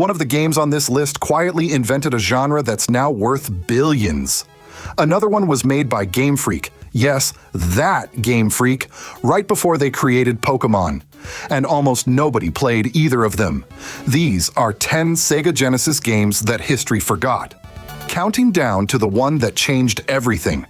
One of the games on this list quietly invented a genre that's now worth billions. Another one was made by Game Freak. Yes, that Game Freak, right before they created Pokémon. And almost nobody played either of them. These are 10 Sega Genesis games that history forgot, counting down to the one that changed everything.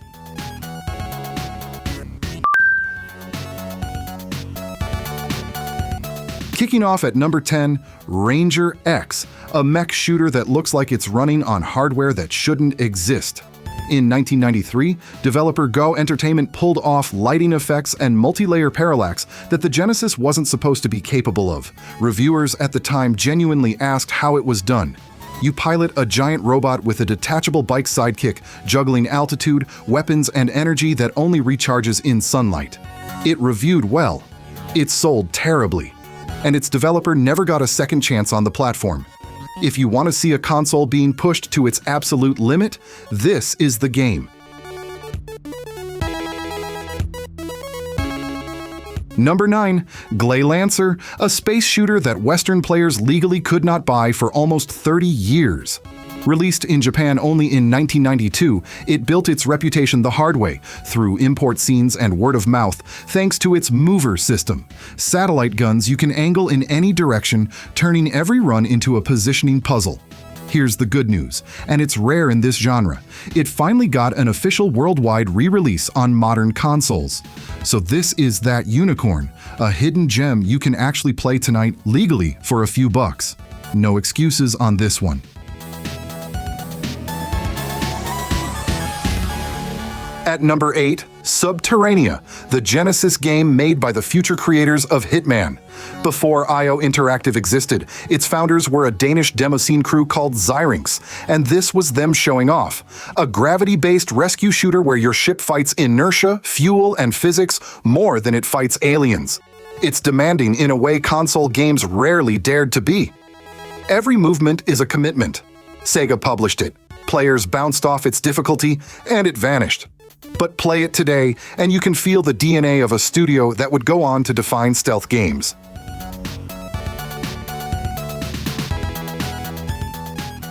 Kicking off at number 10, Ranger X, a mech shooter that looks like it's running on hardware that shouldn't exist. In 1993, developer Go Entertainment pulled off lighting effects and multi-layer parallax that the Genesis wasn't supposed to be capable of. Reviewers at the time genuinely asked how it was done. You pilot a giant robot with a detachable bike sidekick, juggling altitude, weapons, and energy that only recharges in sunlight. It reviewed well. It sold terribly. And its developer never got a second chance on the platform. If you want to see a console being pushed to its absolute limit, this is the game. Number 9, Gley Lancer, a space shooter that Western players legally could not buy for almost 30 years. Released in Japan only in 1992, it built its reputation the hard way, through import scenes and word of mouth, thanks to its mover system. Satellite guns you can angle in any direction, turning every run into a positioning puzzle. Here's the good news, and it's rare in this genre. It finally got an official worldwide re-release on modern consoles. So this is that unicorn, a hidden gem you can actually play tonight legally for a few bucks. No excuses on this one. At number 8, Sub-Terrania, the Genesis game made by the future creators of Hitman. Before IO Interactive existed, its founders were a Danish demoscene crew called Zyrinx, and this was them showing off. A gravity-based rescue shooter where your ship fights inertia, fuel, and physics more than it fights aliens. It's demanding in a way console games rarely dared to be. Every movement is a commitment. Sega published it. Players bounced off its difficulty, and it vanished. But play it today, and you can feel the DNA of a studio that would go on to define stealth games.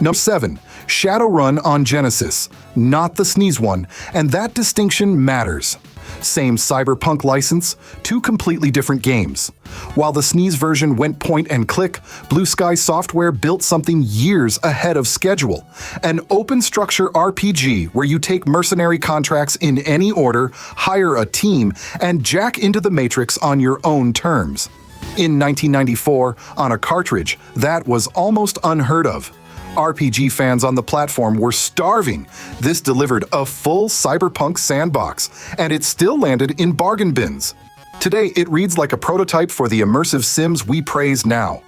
Number 7, Shadowrun on Genesis, not the SNES one, and that distinction matters. Same cyberpunk license, two completely different games. While the SNES version went point and click, Blue Sky Software built something years ahead of schedule. An open structure RPG where you take mercenary contracts in any order, hire a team, and jack into the Matrix on your own terms. In 1994, on a cartridge, that was almost unheard of. RPG fans on the platform were starving. This delivered a full cyberpunk sandbox, and it still landed in bargain bins. Today, it reads like a prototype for the immersive sims we praise now.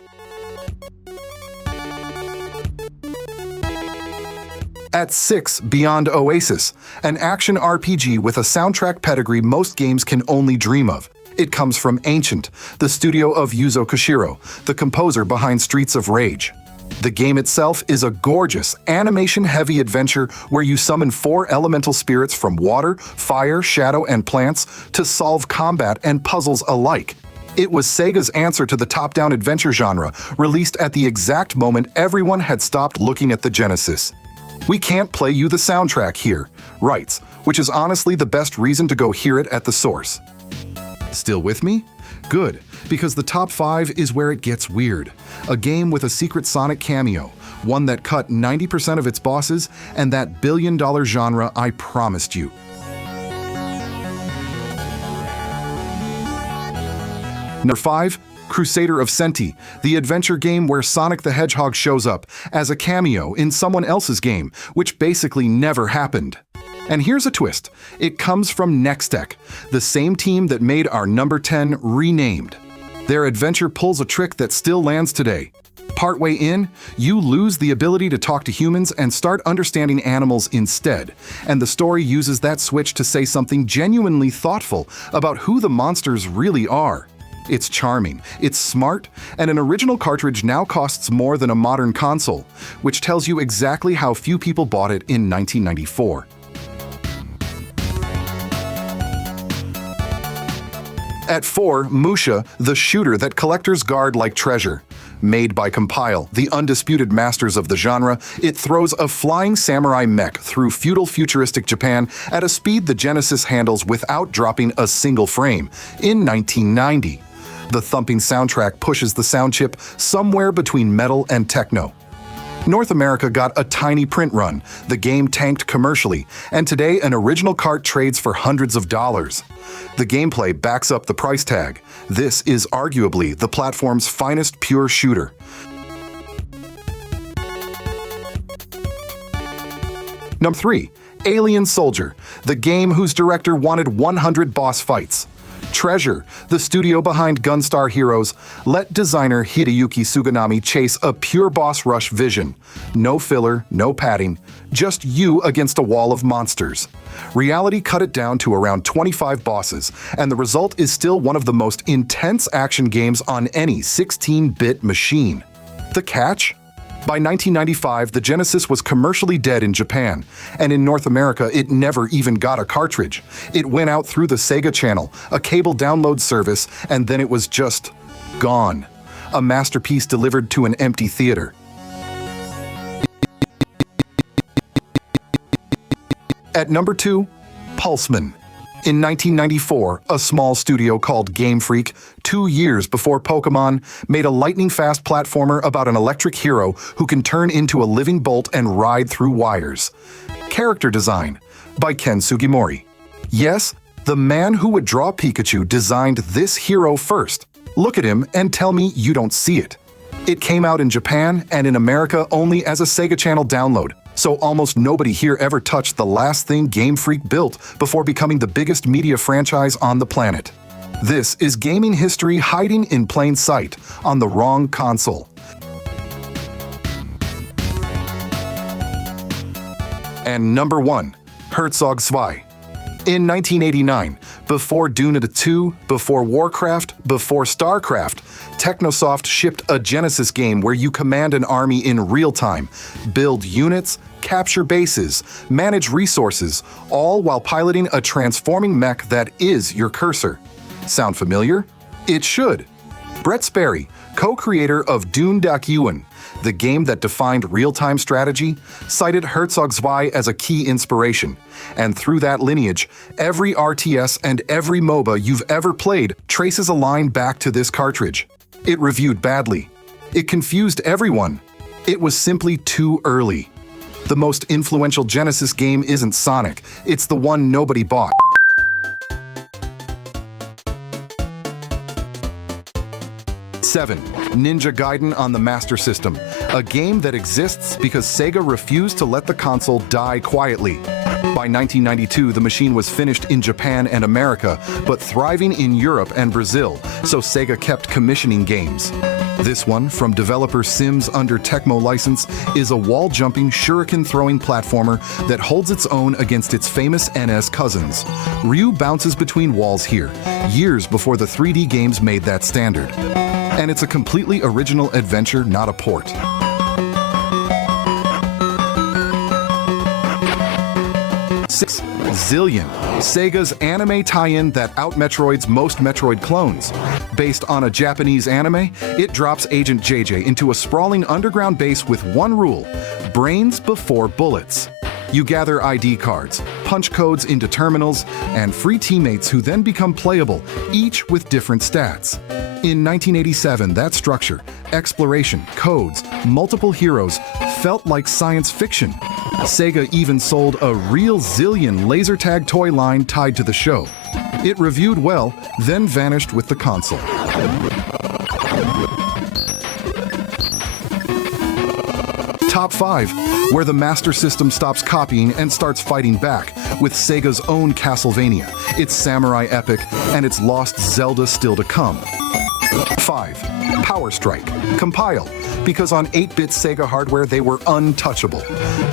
At 6, Beyond Oasis, an action RPG with a soundtrack pedigree most games can only dream of. It comes from Ancient, the studio of Yuzo Koshiro, the composer behind Streets of Rage. The game itself is a gorgeous, animation-heavy adventure where you summon 4 elemental spirits from water, fire, shadow, and plants to solve combat and puzzles alike. It was Sega's answer to the top-down adventure genre, released at the exact moment everyone had stopped looking at the Genesis. We can't play you the soundtrack here, writes, which is honestly the best reason to go hear it at the source. Still with me? Good, because the top 5 is where it gets weird. A game with a secret Sonic cameo, one that cut 90% of its bosses, and that billion-dollar genre I promised you. Number 5, Crusader of Centy, the adventure game where Sonic the Hedgehog shows up as a cameo in someone else's game, which basically never happened. And here's a twist. It comes from Nextech, the same team that made our number 10 renamed. Their adventure pulls a trick that still lands today. Partway in, you lose the ability to talk to humans and start understanding animals instead, and the story uses that switch to say something genuinely thoughtful about who the monsters really are. It's charming, it's smart, and an original cartridge now costs more than a modern console, which tells you exactly how few people bought it in 1994. At 4, MUSHA, the shooter that collectors guard like treasure. Made by Compile, the undisputed masters of the genre, it throws a flying samurai mech through feudal futuristic Japan at a speed the Genesis handles without dropping a single frame in 1990. The thumping soundtrack pushes the sound chip somewhere between metal and techno. North America got a tiny print run, the game tanked commercially, and today an original cart trades for hundreds of dollars. The gameplay backs up the price tag. This is arguably the platform's finest pure shooter. Number 3. Alien Soldier, the game whose director wanted 100 boss fights. Treasure, the studio behind Gunstar Heroes, let designer Hideyuki Suganami chase a pure boss rush vision. No filler, no padding, just you against a wall of monsters. Reality cut it down to around 25 bosses, and the result is still one of the most intense action games on any 16-bit machine. The catch? By 1995, the Genesis was commercially dead in Japan, and in North America it never even got a cartridge. It went out through the Sega Channel, a cable download service, and then it was just gone. A masterpiece delivered to an empty theater. At number 2, Pulseman. In 1994, a small studio called Game Freak, 2 years before Pokémon, made a lightning-fast platformer about an electric hero who can turn into a living bolt and ride through wires. Character design by Ken Sugimori. Yes, the man who would draw Pikachu designed this hero first. Look at him and tell me you don't see it. It came out in Japan and in America only as a Sega Channel download, so almost nobody here ever touched the last thing Game Freak built before becoming the biggest media franchise on the planet. This is gaming history hiding in plain sight on the wrong console. And number 1, Herzog Zwei. In 1989, before Dune 2, before Warcraft, before StarCraft, Technosoft shipped a Genesis game where you command an army in real time, build units, capture bases, manage resources, all while piloting a transforming mech that is your cursor. Sound familiar? It should. Brett Sperry, co-creator of Dune Dakyuan, the game that defined real-time strategy, cited Herzog Zwei as a key inspiration. And through that lineage, every RTS and every MOBA you've ever played traces a line back to this cartridge. It reviewed badly. It confused everyone. It was simply too early. The most influential Genesis game isn't Sonic, it's the one nobody bought. Seven, Ninja Gaiden on the Master System, a game that exists because Sega refused to let the console die quietly. By 1992, the machine was finished in Japan and America, but thriving in Europe and Brazil, so Sega kept commissioning games. This one, from developer Sims under Tecmo license, is a wall-jumping, shuriken-throwing platformer that holds its own against its famous NS cousins. Ryu bounces between walls here, years before the 3D games made that standard. And it's a completely original adventure, not a port. 6. Zillion, Sega's anime tie-in that out-Metroids most Metroid clones. Based on a Japanese anime, it drops Agent JJ into a sprawling underground base with one rule: brains before bullets. You gather ID cards, punch codes into terminals, and free teammates who then become playable, each with different stats. In 1987, that structure, exploration, codes, multiple heroes, felt like science fiction. Sega even sold a real Zillion laser tag toy line tied to the show. It reviewed well, then vanished with the console. Top 5, where the Master System stops copying and starts fighting back, with Sega's own Castlevania, its samurai epic, and its lost Zelda still to come. 5. Power Strike, Compile, because on 8-bit Sega hardware they were untouchable.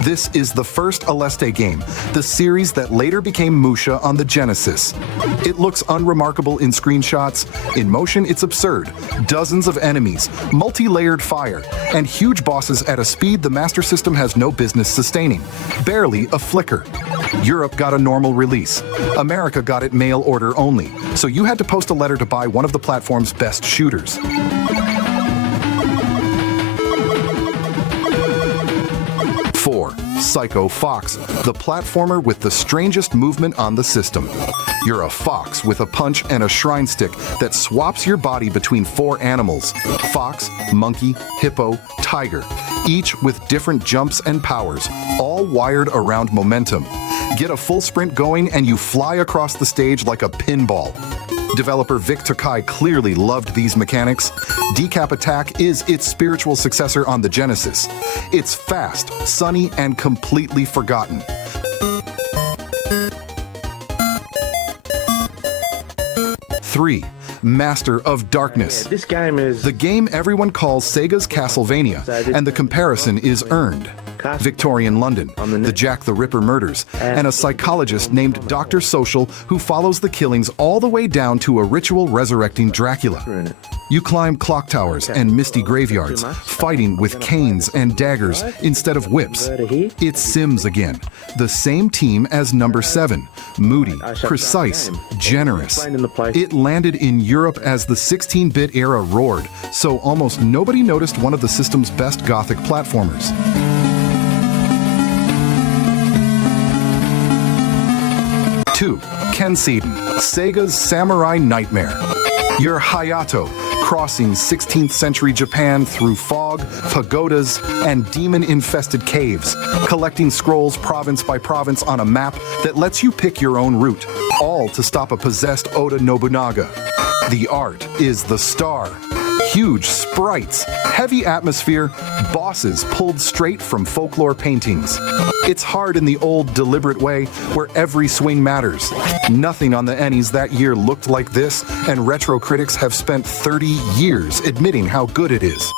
This is the first Aleste game, the series that later became MUSHA on the Genesis. It looks unremarkable in screenshots. In motion, it's absurd. Dozens of enemies, multi-layered fire, and huge bosses at a speed the Master System has no business sustaining. Barely a flicker. Europe got a normal release. America got it mail order only, so you had to post a letter to buy one of the platform's best shooters. 4. Psycho Fox, the platformer with the strangest movement on the system. You're a fox with a punch and a shrine stick that swaps your body between 4 animals: fox, monkey, hippo, tiger, each with different jumps and powers, all wired around momentum. Get a full sprint going and you fly across the stage like a pinball. Developer Vic Tokai clearly loved these mechanics. Decap Attack is its spiritual successor on the Genesis. It's fast, sunny, and completely forgotten. 3. Master of Darkness. This game is the game everyone calls Sega's Castlevania, and the comparison is earned. Victorian London, the Jack the Ripper murders, and a psychologist named Dr. Social who follows the killings all the way down to a ritual resurrecting Dracula. You climb clock towers and misty graveyards, fighting with canes and daggers instead of whips. It's Sims again, the same team as number 7, moody, precise, generous. It landed in Europe as the 16-bit era roared, so almost nobody noticed one of the system's best Gothic platformers. 2. Kenseiden, Sega's samurai nightmare. You're Hayato, crossing 16th century Japan through fog, pagodas, and demon-infested caves, collecting scrolls province by province on a map that lets you pick your own route, all to stop a possessed Oda Nobunaga. The art is the star. Huge sprites, heavy atmosphere, bosses pulled straight from folklore paintings. It's hard in the old, deliberate way where every swing matters. Nothing on the NES that year looked like this, and retro critics have spent 30 years admitting how good it is.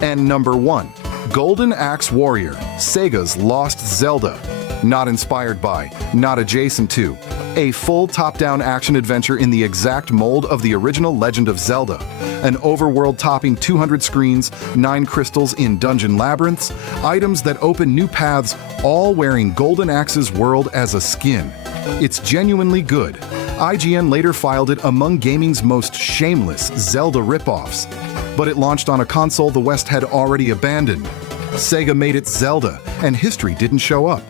And number 1, Golden Axe Warrior, Sega's Lost Zelda. Not inspired by, not adjacent to. A full top-down action-adventure in the exact mold of the original Legend of Zelda. An overworld topping 200 screens, 9 crystals in dungeon labyrinths, items that open new paths, all wearing Golden Axe's world as a skin. It's genuinely good. IGN later filed it among gaming's most shameless Zelda ripoffs. But it launched on a console the West had already abandoned. Sega made it Zelda, and history didn't show up.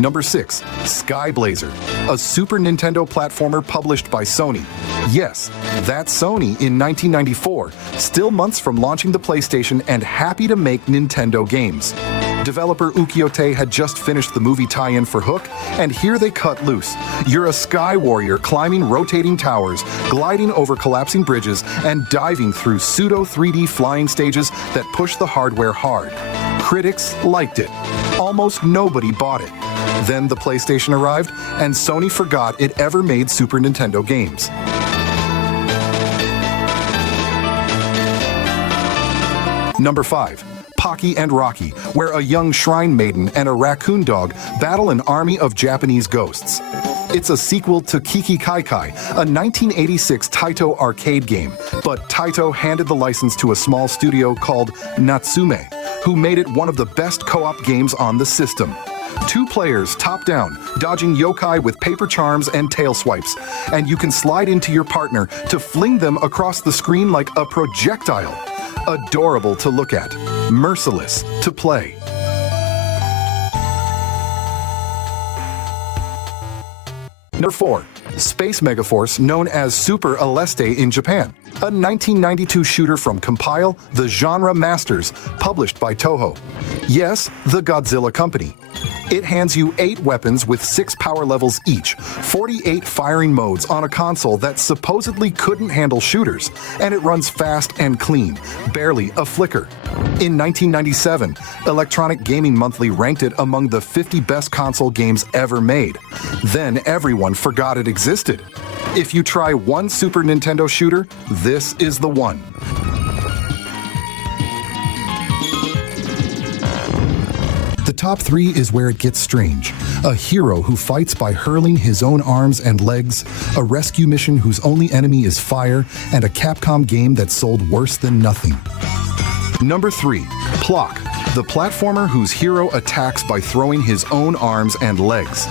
Number 6, Skyblazer, a Super Nintendo platformer published by Sony. Yes, that's Sony in 1994, still months from launching the PlayStation and happy to make Nintendo games. Developer Ukiyo-tei had just finished the movie tie-in for Hook, and here they cut loose. You're a sky warrior climbing rotating towers, gliding over collapsing bridges, and diving through pseudo-3D flying stages that push the hardware hard. Critics liked it. Almost nobody bought it. Then the PlayStation arrived, and Sony forgot it ever made Super Nintendo games. Number 5. Pocky and Rocky, where a young shrine maiden and a raccoon dog battle an army of Japanese ghosts. It's a sequel to Kiki Kai Kai, a 1986 Taito arcade game, but Taito handed the license to a small studio called Natsume, who made it one of the best co-op games on the system. 2 players top-down, dodging yokai with paper charms and tail swipes, and you can slide into your partner to fling them across the screen like a projectile. Adorable to look at, merciless to play. Number 4, Space Megaforce, known as Super Aleste in Japan, a 1992 shooter from Compile, the genre masters, published by Toho. Yes, the Godzilla company. It hands you 8 weapons with 6 power levels each, 48 firing modes on a console that supposedly couldn't handle shooters, and it runs fast and clean, barely a flicker. In 1997, Electronic Gaming Monthly ranked it among the 50 best console games ever made. Then everyone forgot it existed. If you try one Super Nintendo shooter, this is the one. The top 3 is where it gets strange. A hero who fights by hurling his own arms and legs, a rescue mission whose only enemy is fire, and a Capcom game that sold worse than nothing. Number 3, Plok, the platformer whose hero attacks by throwing his own arms and legs.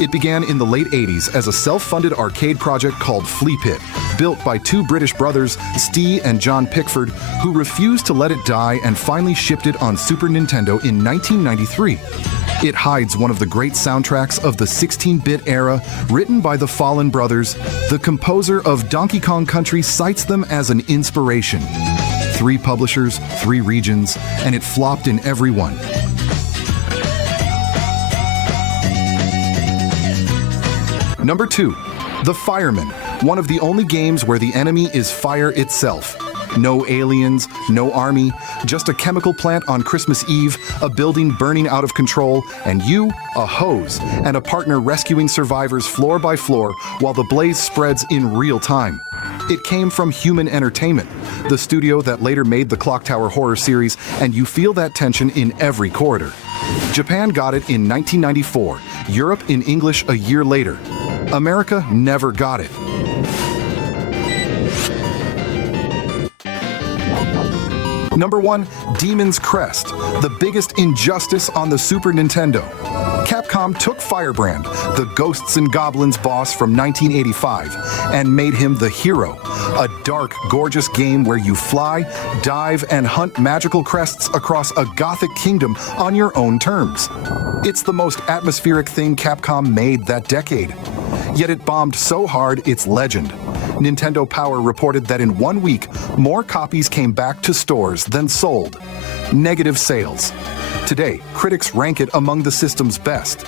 It began in the late 80s as a self-funded arcade project called Flea Pit, built by two British brothers, Steve and John Pickford, who refused to let it die and finally shipped it on Super Nintendo in 1993. It hides one of the great soundtracks of the 16-bit era, written by the Fallen Brothers. The composer of Donkey Kong Country cites them as an inspiration. 3 publishers, 3 regions, and it flopped in every one. Number 2, The Firemen, one of the only games where the enemy is fire itself. No aliens, no army, just a chemical plant on Christmas Eve, a building burning out of control, and you, a hose, and a partner rescuing survivors floor by floor while the blaze spreads in real time. It came from Human Entertainment, the studio that later made the Clock Tower horror series, and you feel that tension in every corridor. Japan got it in 1994, Europe in English a year later. America never got it. Number 1, Demon's Crest, the biggest injustice on the Super Nintendo. Capcom took Firebrand, the Ghosts and Goblins boss from 1985, and made him the hero, a dark, gorgeous game where you fly, dive, and hunt magical crests across a gothic kingdom on your own terms. It's the most atmospheric thing Capcom made that decade. Yet it bombed so hard it's legend. Nintendo Power reported that in 1 week, more copies came back to stores than sold. Negative sales. Today, critics rank it among the system's best.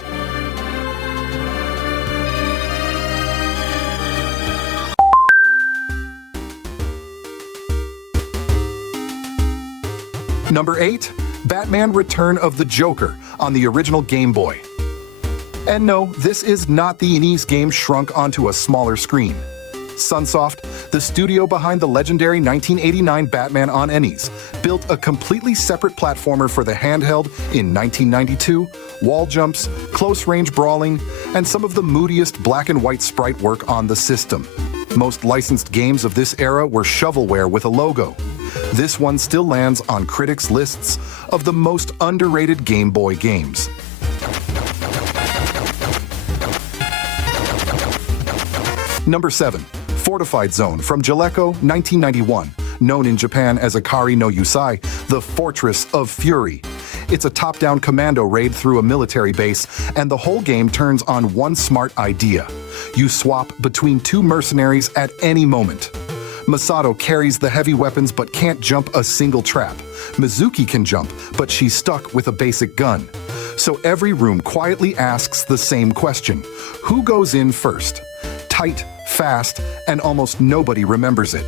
Number 8, Batman Return of the Joker on the original Game Boy. And no, this is not the NES game shrunk onto a smaller screen. Sunsoft, the studio behind the legendary 1989 Batman on NES, built a completely separate platformer for the handheld in 1992, wall jumps, close-range brawling, and some of the moodiest black and white sprite work on the system. Most licensed games of this era were shovelware with a logo. This one still lands on critics' lists of the most underrated Game Boy games. Number 7. Fortified Zone from Jaleco, 1991, known in Japan as Akari no Yusai, the Fortress of Fury. It's a top-down commando raid through a military base, and the whole game turns on one smart idea. You swap between 2 mercenaries at any moment. Masato carries the heavy weapons but can't jump a single trap. Mizuki can jump, but she's stuck with a basic gun. So every room quietly asks the same question: who goes in first? Tight, fast, and almost nobody remembers it.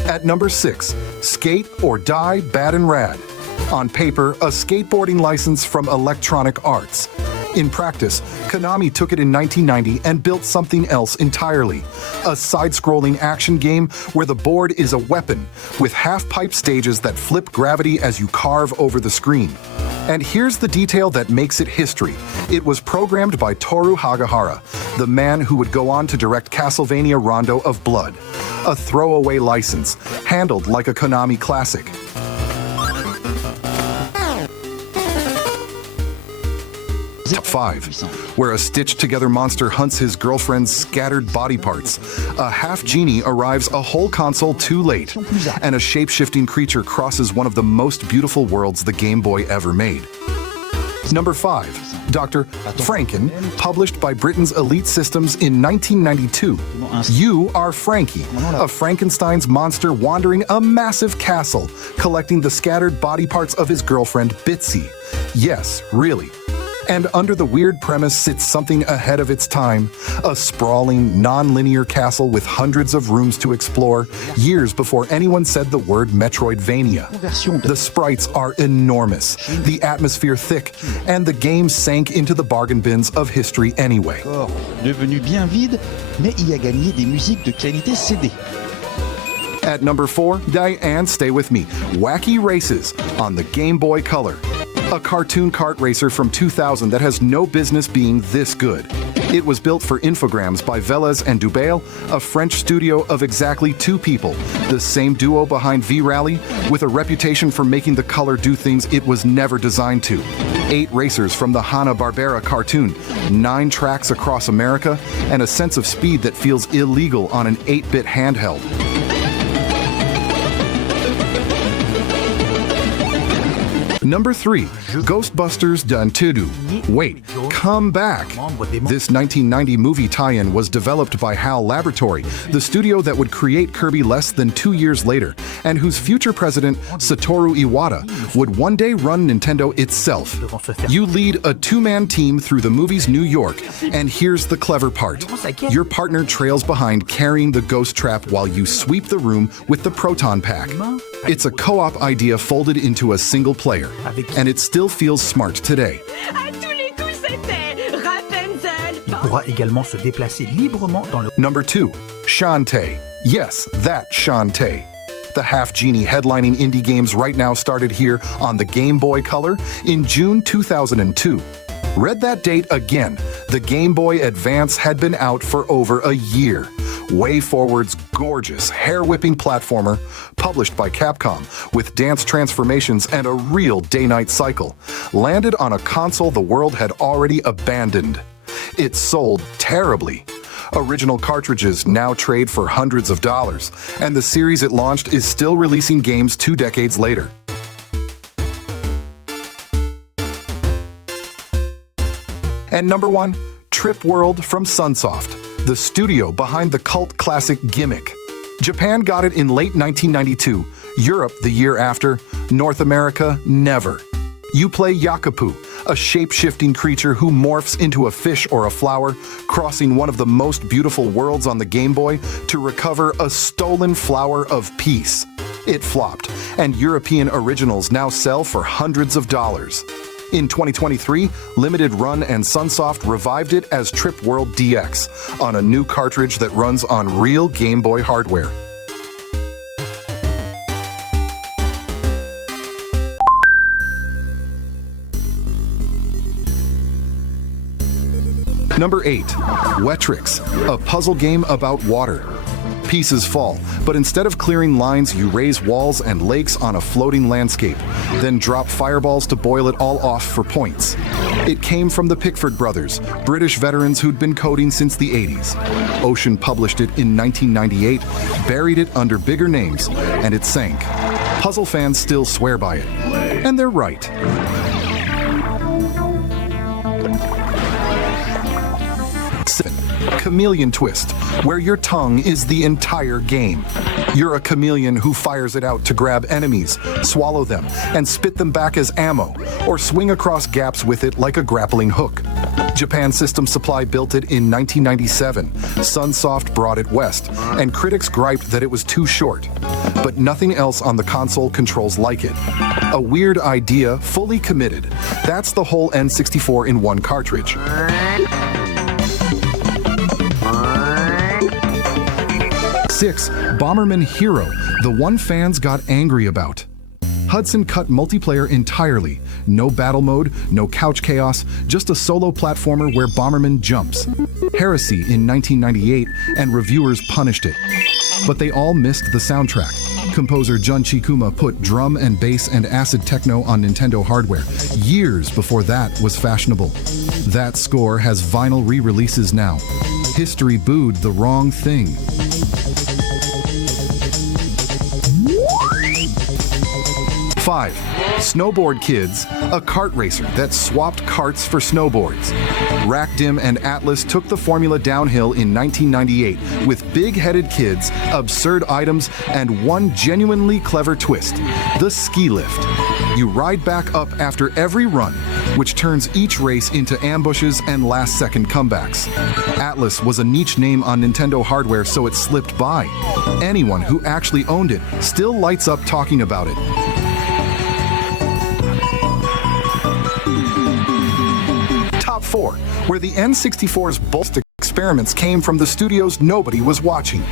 At number 6, Skate or Die Bad and Rad. On paper, a skateboarding license from Electronic Arts. In practice, Konami took it in 1990 and built something else entirely. A side-scrolling action game where the board is a weapon, with half-pipe stages that flip gravity as you carve over the screen. And here's the detail that makes it history. It was programmed by Toru Hagahara, the man who would go on to direct Castlevania Rondo of Blood. A throwaway license, handled like a Konami classic. Top 5, where a stitched-together monster hunts his girlfriend's scattered body parts. A half-genie arrives a whole console too late, and a shape-shifting creature crosses one of the most beautiful worlds the Game Boy ever made. Number 5, Dr. Franken, published by Britain's Elite Systems in 1992. You are Frankie, a Frankenstein's monster wandering a massive castle, collecting the scattered body parts of his girlfriend Bitsy. Yes, really. And under the weird premise sits something ahead of its time, a sprawling, non-linear castle with hundreds of rooms to explore, years before anyone said the word Metroidvania. The sprites are enormous, the atmosphere thick, and the game sank into the bargain bins of history anyway. Devenu bien vide, mais il a gagné des musiques de qualité CD. At number 4, Diane, stay with me, Wacky Races on the Game Boy Color. a cartoon kart racer from 2000 that has no business being this good. It was built for Infogrames by Velez and Dubail, a French studio of exactly two people, the same duo behind V-Rally, with a reputation for making the color do things it was never designed to. 8 racers from the Hanna-Barbera cartoon, 9 tracks across America, and a sense of speed that feels illegal on an 8-bit handheld. Number 3, Ghostbusters II. Wait, come back! This 1990 movie tie-in was developed by HAL Laboratory, the studio that would create Kirby less than 2 years later, and whose future president, Satoru Iwata, would one day run Nintendo itself. You lead a 2-man team through the movie's New York, and here's the clever part. Your partner trails behind carrying the ghost trap while you sweep the room with the proton pack. It's a co-op idea folded into a single player, and it still feels smart today. Number 2, Shantae. Yes, that Shantae. The half-genie headlining indie games right now started here on the Game Boy Color in June 2002. Read that date again. The Game Boy Advance had been out for over a year. WayForward's gorgeous, hair-whipping platformer, published by Capcom, with dance transformations and a real day-night cycle, landed on a console the world had already abandoned. It sold terribly. Original cartridges now trade for hundreds of dollars, and the series it launched is still releasing games 2 decades later. And number 1, Trip World from Sunsoft, the studio behind the cult classic Gimmick. Japan got it in late 1992, Europe the year after, North America never. You play Yakupu, a shape-shifting creature who morphs into a fish or a flower, crossing one of the most beautiful worlds on the Game Boy to recover a stolen flower of peace. It flopped, and European originals now sell for hundreds of dollars. In 2023, Limited Run and Sunsoft revived it as Trip World DX on a new cartridge that runs on real Game Boy hardware. Number 8, Wetrix, a puzzle game about water. Pieces fall, but instead of clearing lines, you raise walls and lakes on a floating landscape, then drop fireballs to boil it all off for points. It came from the Pickford brothers, British veterans who'd been coding since the 80s. Ocean published it in 1998, buried it under bigger names, and it sank. Puzzle fans still swear by it, and they're right. Chameleon Twist, where your tongue is the entire game. You're a chameleon who fires it out to grab enemies, swallow them, and spit them back as ammo, or swing across gaps with it like a grappling hook. Japan System Supply built it in 1997, Sunsoft brought it west, and critics griped that it was too short. But nothing else on the console controls like it. A weird idea, fully committed. That's the whole N64 in one cartridge. 6, Bomberman Hero, the one fans got angry about. Hudson cut multiplayer entirely. No battle mode, no couch chaos, just a solo platformer where Bomberman jumps. Heresy in 1998, and reviewers punished it. But they all missed the soundtrack. Composer Jun Chikuma put drum and bass and acid techno on Nintendo hardware, years before that was fashionable. That score has vinyl re-releases now. History booed the wrong thing. 5, Snowboard Kids, a kart racer that swapped karts for snowboards. Rackdim and Atlas took the formula downhill in 1998 with big-headed kids, absurd items, and one genuinely clever twist, the ski lift. You ride back up after every run, which turns each race into ambushes and last-second comebacks. Atlas was a niche name on Nintendo hardware, so it slipped by. Anyone who actually owned it still lights up talking about it. Top 4, where the N64's bold experiments came from the studios nobody was watching.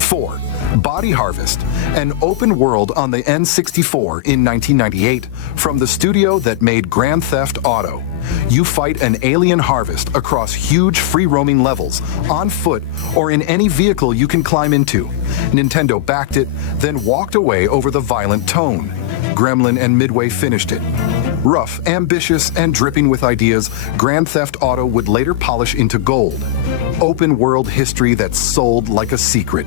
4, Body Harvest, an open world on the N64 in 1998 from the studio that made Grand Theft Auto. You fight an alien harvest across huge free-roaming levels, on foot, or in any vehicle you can climb into. Nintendo backed it, then walked away over the violent tone. Gremlin and Midway finished it. Rough, ambitious, and dripping with ideas, Grand Theft Auto would later polish into gold. Open-world history that sold like a secret.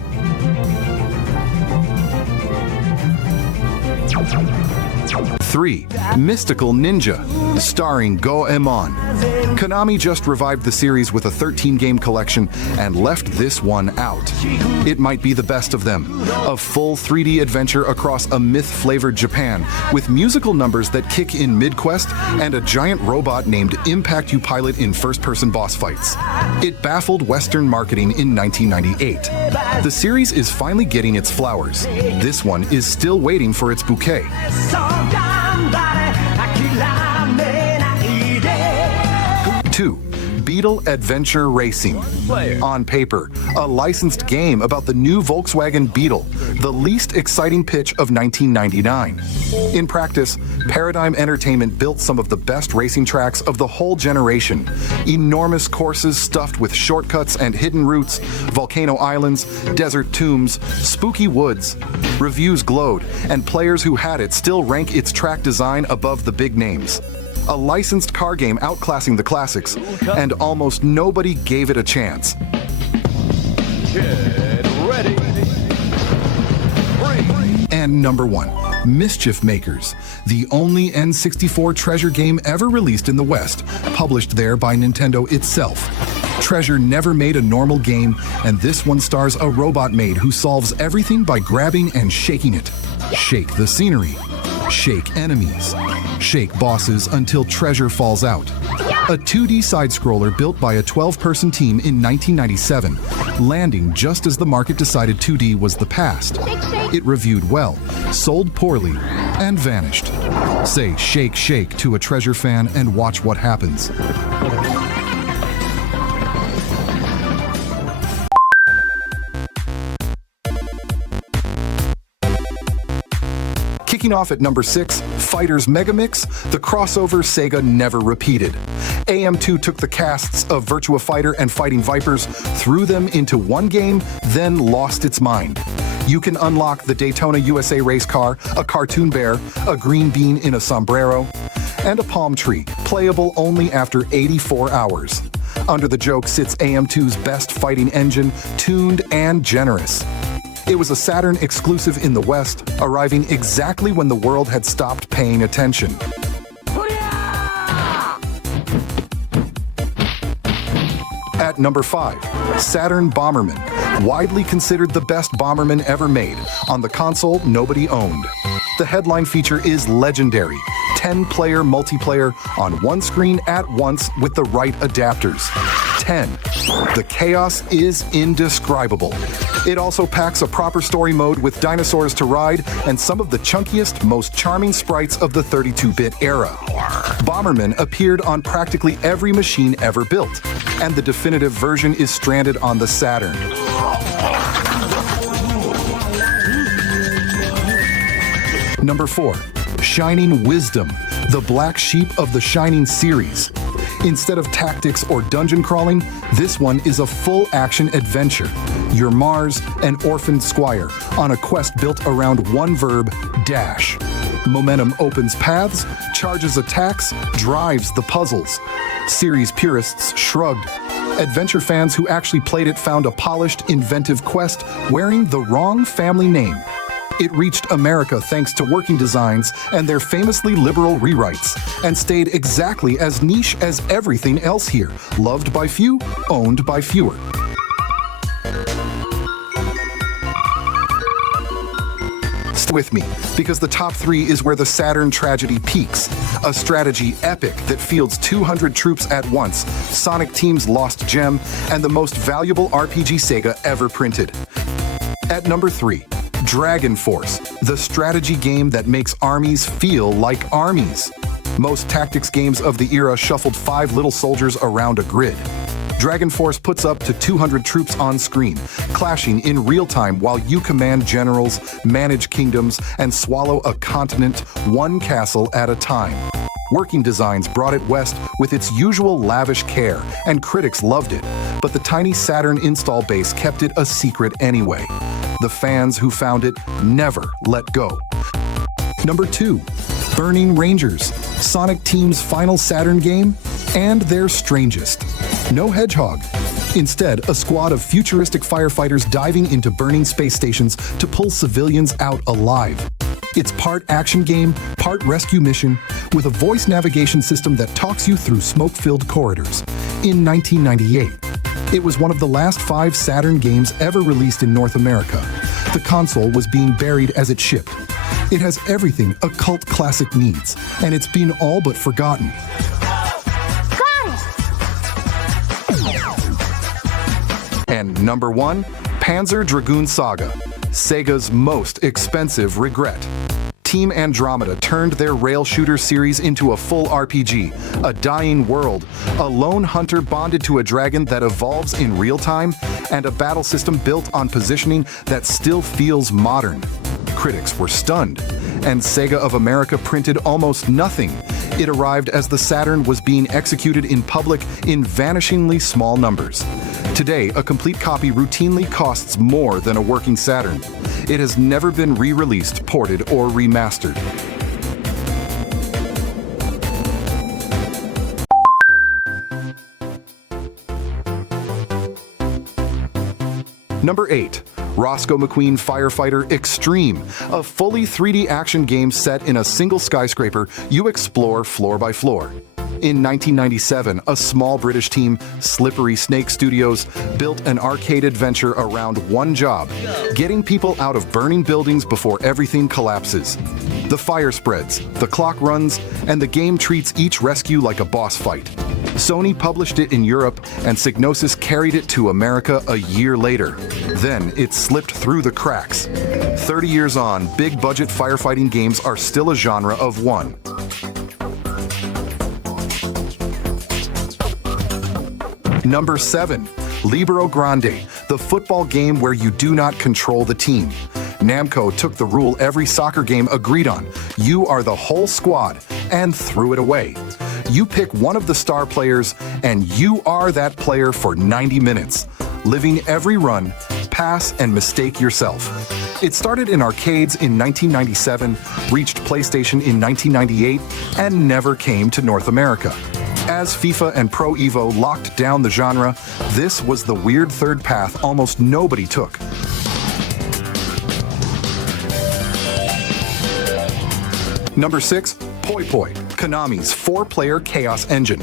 Three, Mystical Ninja, starring Goemon. Konami just revived the series with a 13-game collection and left this one out. It might be the best of them, a full 3D adventure across a myth-flavored Japan with musical numbers that kick in mid-quest and a giant robot named Impact you pilot in first-person boss fights. It baffled Western marketing in 1998. The series is finally getting its flowers. This one is still waiting for its bouquet. 2. Beetle Adventure Racing. On paper, a licensed game about the new Volkswagen Beetle, the least exciting pitch of 1999. In practice, Paradigm Entertainment built some of the best racing tracks of the whole generation. Enormous courses stuffed with shortcuts and hidden routes, volcano islands, desert tombs, spooky woods. Reviews glowed, and players who had it still rank its track design above the big names. A licensed car game outclassing the classics, and almost nobody gave it a chance. Get ready. And number 1, Mischief Makers, the only N64 treasure game ever released in the West, published there by Nintendo itself. Treasure never made a normal game, and this one stars a robot maid who solves everything by grabbing and shaking it. Shake the scenery. Shake enemies. Shake bosses until treasure falls out. A 2D side-scroller built by a 12-person team in 1997, landing just as the market decided 2D was the past. It reviewed well, sold poorly, and vanished. Say shake shake to a treasure fan and watch what happens. Kicking off at number 6, Fighters Megamix, the crossover Sega never repeated. AM2 took the casts of Virtua Fighter and Fighting Vipers, threw them into one game, then lost its mind. You can unlock the Daytona USA race car, a cartoon bear, a green bean in a sombrero, and a palm tree, playable only after 84 hours. Under the joke sits AM2's best fighting engine, tuned and generous. It was a Saturn exclusive in the West, arriving exactly when the world had stopped paying attention. At number 5, Saturn Bomberman, widely considered the best Bomberman ever made, on the console nobody owned. The headline feature is legendary, 10-player multiplayer on one screen at once with the right adapters. 10. The chaos is indescribable. It also packs a proper story mode with dinosaurs to ride and some of the chunkiest, most charming sprites of the 32-bit era. Bomberman appeared on practically every machine ever built, and the definitive version is stranded on the Saturn. Number 4, Shining Wisdom, the black sheep of the Shining series. Instead of tactics or dungeon crawling, this one is a full-action adventure. You're Mars, an orphaned squire, on a quest built around one verb, dash. Momentum opens paths, charges attacks, drives the puzzles. Series purists shrugged. Adventure fans who actually played it found a polished, inventive quest wearing the wrong family name. It reached America thanks to working designs and their famously liberal rewrites, and stayed exactly as niche as everything else here, loved by few, owned by fewer. Stay with me, because the top 3 is where the Saturn tragedy peaks. A strategy epic that fields 200 troops at once, Sonic Team's lost gem, and the most valuable RPG Sega ever printed. At number 3, Dragon Force, the strategy game that makes armies feel like armies. Most tactics games of the era shuffled 5 little soldiers around a grid. Dragon Force puts up to 200 troops on screen, clashing in real time while you command generals, manage kingdoms, and swallow a continent one castle at a time. Working Designs brought it west with its usual lavish care, and critics loved it, but the tiny Saturn install base kept it a secret anyway. The fans who found it never let go. Number 2. Burning Rangers, Sonic Team's final Saturn game, and their strangest. No hedgehog. Instead, a squad of futuristic firefighters diving into burning space stations to pull civilians out alive. It's part action game, part rescue mission, with a voice navigation system that talks you through smoke-filled corridors. In 1998, it was one of the last 5 Saturn games ever released in North America. The console was being buried as it shipped. It has everything a cult classic needs, and it's been all but forgotten. And number 1, Panzer Dragoon Saga, Sega's most expensive regret. Team Andromeda turned their rail shooter series into a full RPG, a dying world, a lone hunter bonded to a dragon that evolves in real time, and a battle system built on positioning that still feels modern. Critics were stunned, and Sega of America printed almost nothing. It arrived as the Saturn was being executed in public in vanishingly small numbers. Today, a complete copy routinely costs more than a working Saturn. It has never been re-released, ported, or remastered. Number 8. Roscoe McQueen Firefighter Extreme, a fully 3D action game set in a single skyscraper you explore floor by floor. In 1997, a small British team, Slippery Snake Studios, built an arcade adventure around one job: getting people out of burning buildings before everything collapses. The fire spreads, the clock runs, and the game treats each rescue like a boss fight. Sony published it in Europe, and Psygnosis carried it to America a year later. Then it slipped through the cracks. 30 years on, big-budget firefighting games are still a genre of one. Number 7. Libero Grande, the football game where you do not control the team. Namco took the rule every soccer game agreed on: you are the whole squad, and threw it away. You pick one of the star players, and you are that player for 90 minutes, living every run, pass, and mistake yourself. It started in arcades in 1997, reached PlayStation in 1998, and never came to North America. As FIFA and Pro Evo locked down the genre, this was the weird third path almost nobody took. Number 6. Poi Poi, Konami's 4-player chaos engine.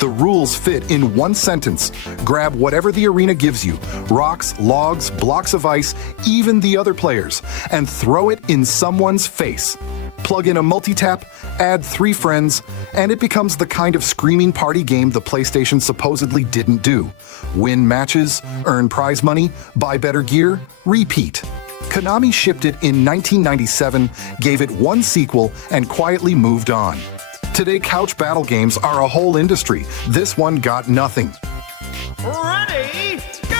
The rules fit in one sentence: grab whatever the arena gives you, rocks, logs, blocks of ice, even the other players, and throw it in someone's face. Plug in a multi-tap, add 3 friends, and it becomes the kind of screaming party game the PlayStation supposedly didn't do. Win matches, earn prize money, buy better gear, repeat. Konami shipped it in 1997, gave it one sequel, and quietly moved on. Today, couch battle games are a whole industry. This one got nothing. Ready, go!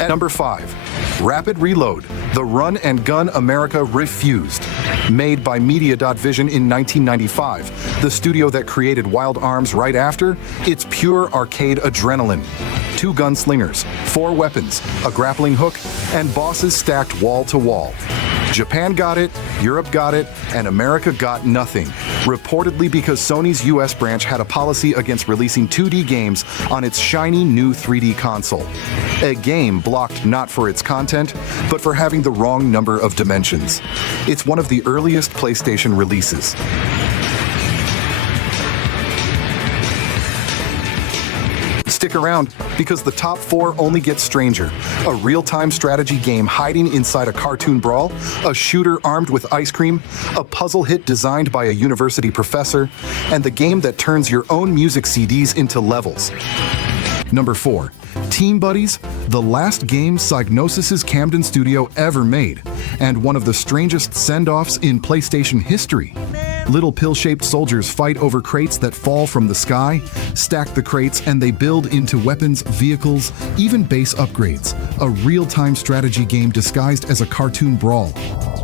At number 5. Rapid Reload, the Run and Gun America refused. Made by Media.Vision in 1995, the studio that created Wild Arms right after, it's pure arcade adrenaline. 2 gunslingers, 4 weapons, a grappling hook, and bosses stacked wall to wall. Japan got it, Europe got it, and America got nothing, reportedly because Sony's US branch had a policy against releasing 2D games on its shiny new 3D console. A game blocked not for its content, but for having the wrong number of dimensions. It's one of the earliest PlayStation releases. Stick around, because the top 4 only get stranger. A real-time strategy game hiding inside a cartoon brawl, a shooter armed with ice cream, a puzzle hit designed by a university professor, and the game that turns your own music CDs into levels. Number 4. Team Buddies, the last game Psygnosis' Camden studio ever made, and one of the strangest send-offs in PlayStation history. Little pill-shaped soldiers fight over crates that fall from the sky, stack the crates, and they build into weapons, vehicles, even base upgrades. A real-time strategy game disguised as a cartoon brawl.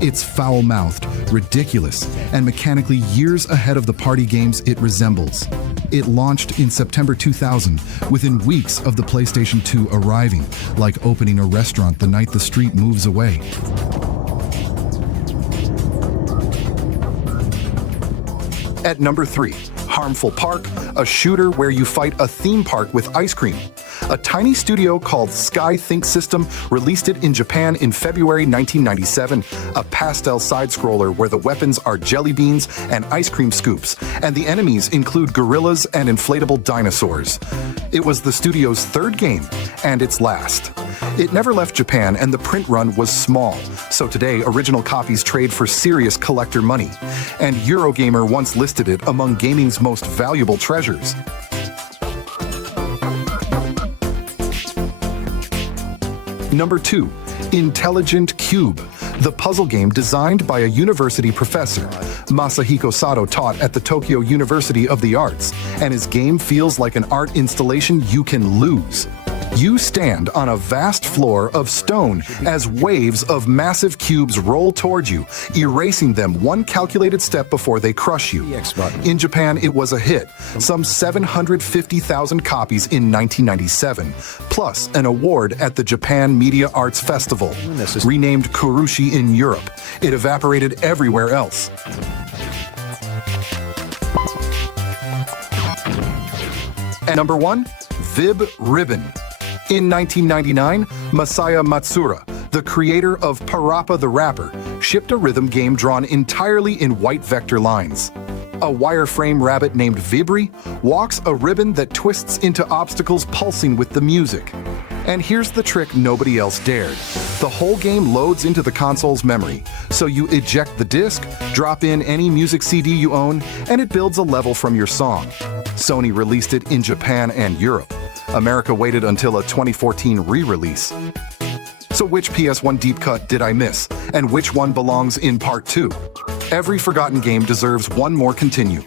It's foul-mouthed, ridiculous, and mechanically years ahead of the party games it resembles. It launched in September 2000, within weeks of the PlayStation 2 arriving, like opening a restaurant the night the street moves away. At number 3, Harmful Park, a shooter where you fight a theme park with ice cream. A tiny studio called Sky Think System released it in Japan in February 1997, a pastel side-scroller where the weapons are jelly beans and ice cream scoops, and the enemies include gorillas and inflatable dinosaurs. It was the studio's third game, and its last. It never left Japan, and the print run was small, so today original copies trade for serious collector money, and Eurogamer once listed it among gaming's most valuable treasures. Number 2, Intelligent Cube, the puzzle game designed by a university professor. Masahiko Sato taught at the Tokyo University of the Arts, and his game feels like an art installation you can lose. You stand on a vast floor of stone as waves of massive cubes roll toward you, erasing them one calculated step before they crush you. In Japan, it was a hit, some 750,000 copies in 1997, plus an award at the Japan Media Arts Festival. Renamed Kurushi in Europe, it evaporated everywhere else. And number 1, Vib Ribbon. In 1999, Masaya Matsura, the creator of Parappa the Rapper, shipped a rhythm game drawn entirely in white vector lines. A wireframe rabbit named Vibri walks a ribbon that twists into obstacles pulsing with the music. And here's the trick nobody else dared. The whole game loads into the console's memory, so you eject the disc, drop in any music CD you own, and it builds a level from your song. Sony released it in Japan and Europe. America waited until a 2014 re-release. So which PS1 deep cut did I miss, and which one belongs in Part 2? Every forgotten game deserves one more continue.